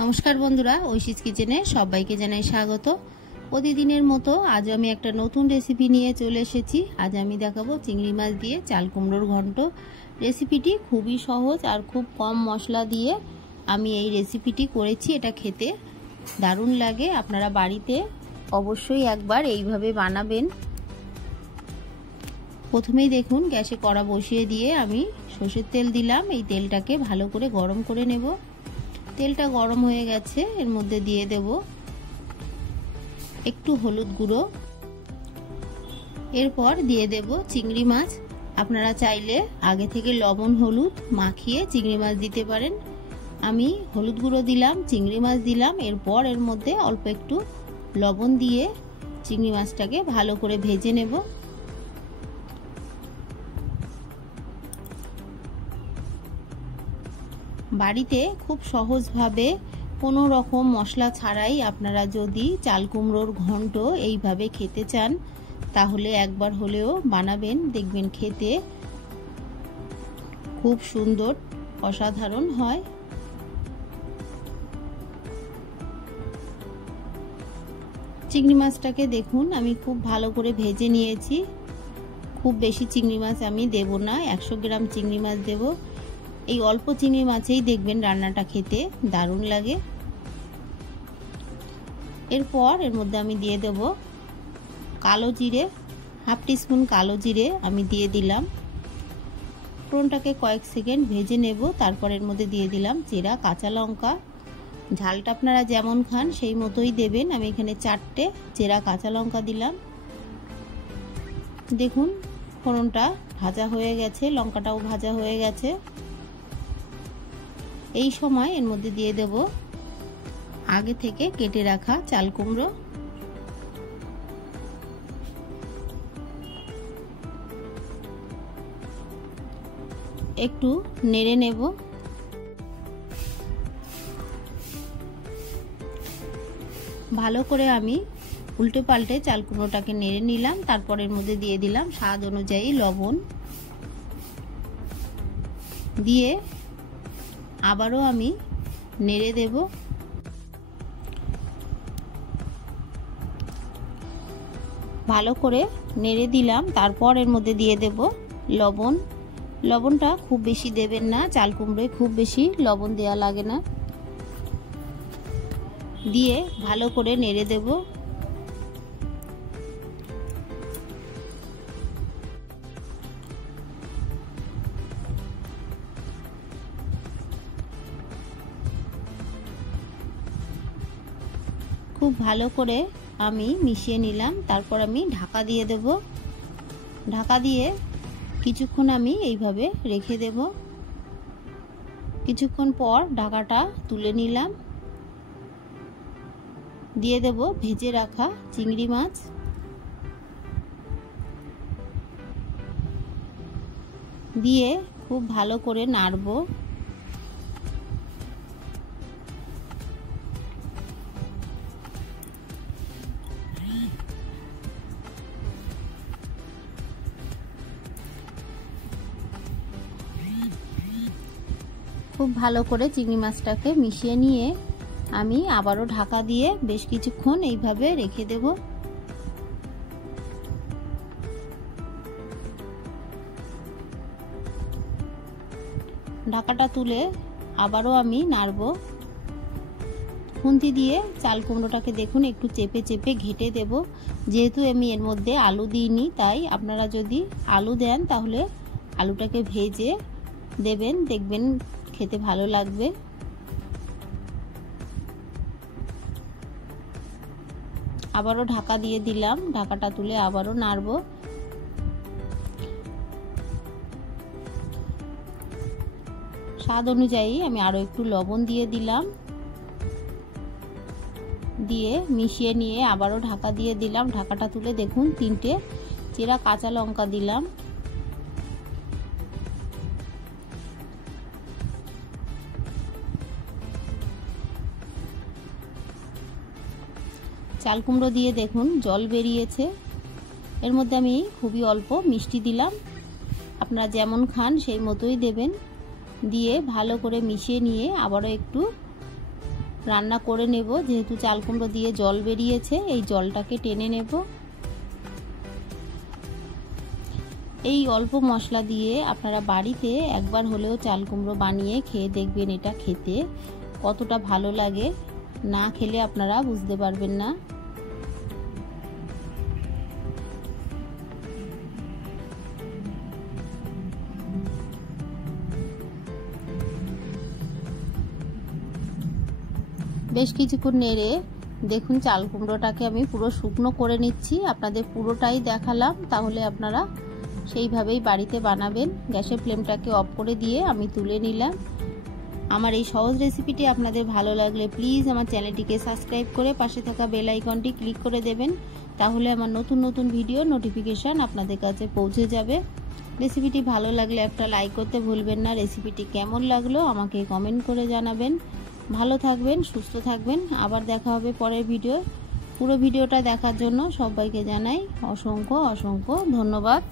নমস্কার বন্ধুরা, ঐশীস কিচেনে সবাইকে জানাই স্বাগত। প্রতিদিনের মতো আজ আমি একটা নতুন রেসিপি নিয়ে চলে এসেছি। আজ আমি দেখাবো চিংড়ি মাছ দিয়ে চাল কুমড়োর ঘন্ট। রেসিপিটি খুবই সহজ আর খুব কম মশলা দিয়ে আমি এই রেসিপিটি করেছি। এটা খেতে দারুণ লাগে। আপনারা বাড়িতে অবশ্যই একবার এইভাবে বানাবেন। প্রথমেই দেখুন গ্যাসে কড়া বসিয়ে দিয়ে আমি সর্ষের তেল দিলাম। এই তেলটাকে ভালো করে গরম করে নেব। তেলটা গরম হয়ে গেছে, এর মধ্যে দিয়ে দেব একটু হলুদ গুঁড়ো, এরপর দিয়ে দেব চিংড়ি মাছ। আপনারা চাইলে আগে থেকে লবণ হলুদ মাখিয়ে চিংড়ি মাছ দিতে পারেন। আমি হলুদ গুঁড়ো দিলাম, চিংড়ি মাছ দিলাম, এরপর এর মধ্যে অল্প একটু লবণ দিয়ে চিংড়ি মাছটাকে ভালো করে ভেজে নেব। বাড়িতে খুব সহজভাবে কোনো রকম মশলা ছাড়াই আপনারা যদি চাল কুমড়োর ঘন্ট এইভাবে খেতে চান তাহলে একবার হলেও বানাবেন, দেখবেন খেতে খুব সুন্দর অসাধারণ হয়। চিংড়ি মাছটাকে দেখুন আমি খুব ভালো করে ভেজে নিয়েছি। খুব বেশি চিংড়ি মাছ আমি দেব না, 100 গ্রাম চিংড়ি মাছ দেব। এই অল্প চিংড়ি মাছেই দেখবেন রান্নাটা খেতে দারুণ লাগে। এরপর এর মধ্যে আমি দিয়ে দেব কালো জিরে, হাফ টিস্পুন কালো জিরে আমি দিয়ে দিলাম। ফোড়নটাকে কয়েক সেকেন্ড ভেজে নেব। তারপর এর মধ্যে দিয়ে দিলাম চেরা কাঁচা লঙ্কা। ঝালটা আপনারা যেমন খান সেই মতোই দেবেন। আমি এখানে 4টে চেরা কাঁচা লঙ্কা দিলাম। দেখুন ফোড়নটা ভাজা হয়ে গেছে, লঙ্কাটাও ভাজা হয়ে গেছে। এই সময় এর মধ্যে দিয়ে দেব আগে থেকে কেটে রাখা চাল কুমড়ো। একটু নেড়ে নেব। ভালো করে আমি উল্টে পাল্টে চাল কুমড়োটাকে নেড়ে নিলাম। তারপর এর মধ্যে দিয়ে দিলাম স্বাদ অনুযায়ী লবণ, দিয়ে আবারও আমি নেড়ে দেব। ভালো করে নেড়ে দিলাম। তারপর এর মধ্যে দিয়ে দেব লবণ। লবণটা খুব বেশি দেবেন না, চাল কুমড়োয় খুব বেশি লবণ দেওয়া লাগে না। দিয়ে ভালো করে নেড়ে দেব। খুব ভালো করে আমি মিশিয়ে নিলাম। তারপর আমি ঢাকা দিয়ে দেব। ঢাকা দিয়ে কিছুক্ষণ আমি এইভাবে রেখে দেব। কিছুক্ষণ পর ঢাকাটা তুলে নিলাম। দিয়ে দেব ভেজে রাখা চিংড়ি মাছ। দিয়ে খুব ভালো করে নাড়বো। খুব ভালো করে চিংড়ি মাছটাকে মিশিয়ে নিয়ে আমি আবারও ঢাকা দিয়ে বেশ কিছুক্ষণ এইভাবে রেখে দেব। ঢাকাটা তুলে আবারও আমি নাড়বো। খুন্তি দিয়ে চাল কুমড়োটাকে দেখুন একটু চেপে চেপে ঘেটে দেব। যেহেতু আমি এর মধ্যে আলু দিইনি, তাই আপনারা যদি আলু দেন তাহলে আলুটাকে ভেজে দেবেন, দেখবেন খেতে ভালো লাগবে। আবারও ঢাকা দিয়ে দিলাম। ঢাকাটা তুলে আবারও নাড়বো। স্বাদ অনুযায়ী আমি আরো একটু লবণ দিয়ে দিলাম। দিয়ে মিশিয়ে নিয়ে আবারও ঢাকা দিয়ে দিলাম। ঢাকাটা তুলে দেখুন 3টে চেরা কাঁচা লঙ্কা দিলাম। চাল কুমড়ো দিয়ে দেখুন জল বেরিয়েছে। এর মধ্যে আমি খুবই অল্প মিষ্টি দিলাম। আপনারা যেমন খান সেই মতোই দেবেন। দিয়ে ভালো করে মিশিয়ে নিয়ে আবারও একটু রান্না করে নেব। যেহেতু চাল কুমড়ো দিয়ে জল বেরিয়েছে, এই জলটাকে টেনে নেব। এই অল্প মশলা দিয়ে আপনারা বাড়িতে একবার হলেও চাল কুমড়ো বানিয়ে খেয়ে দেখবেন, এটা খেতে কতটা ভালো লাগে। না খেলে আপনারা বুঝতে পারবেন না। বেশ কিছুক্ষণ নেড়ে দেখুন চাল কুমড়োটাকে আমি পুরো শুকনো করে নিচ্ছি। আপনাদের পুরোটাই দেখালাম, তাহলে আপনারা সেইভাবেই বাড়িতে বানাবেন। গ্যাসের ফ্লেমটাকে অফ করে দিয়ে আমি তুলে নিলাম। আমার এই সহজ রেসিপিটি আপনাদের ভালো লাগলে প্লিজ আমার চ্যানেলটিকে সাবস্ক্রাইব করে পাশে থাকা বেল আইকনটি ক্লিক করে দেবেন, তাহলে আমার নতুন নতুন ভিডিও নোটিফিকেশান আপনাদের কাছে পৌঁছে যাবে। রেসিপিটি ভালো লাগলে একটা লাইক করতে ভুলবেন না। রেসিপিটি কেমন লাগলো আমাকে কমেন্ট করে জানাবেন। ভালো থাকবেন, সুস্থ থাকবেন। আবার দেখা হবে পরের ভিডিও। পুরো ভিডিওটা দেখার জন্য সবাইকে জানাই অসংখ্য অসংখ্য ধন্যবাদ।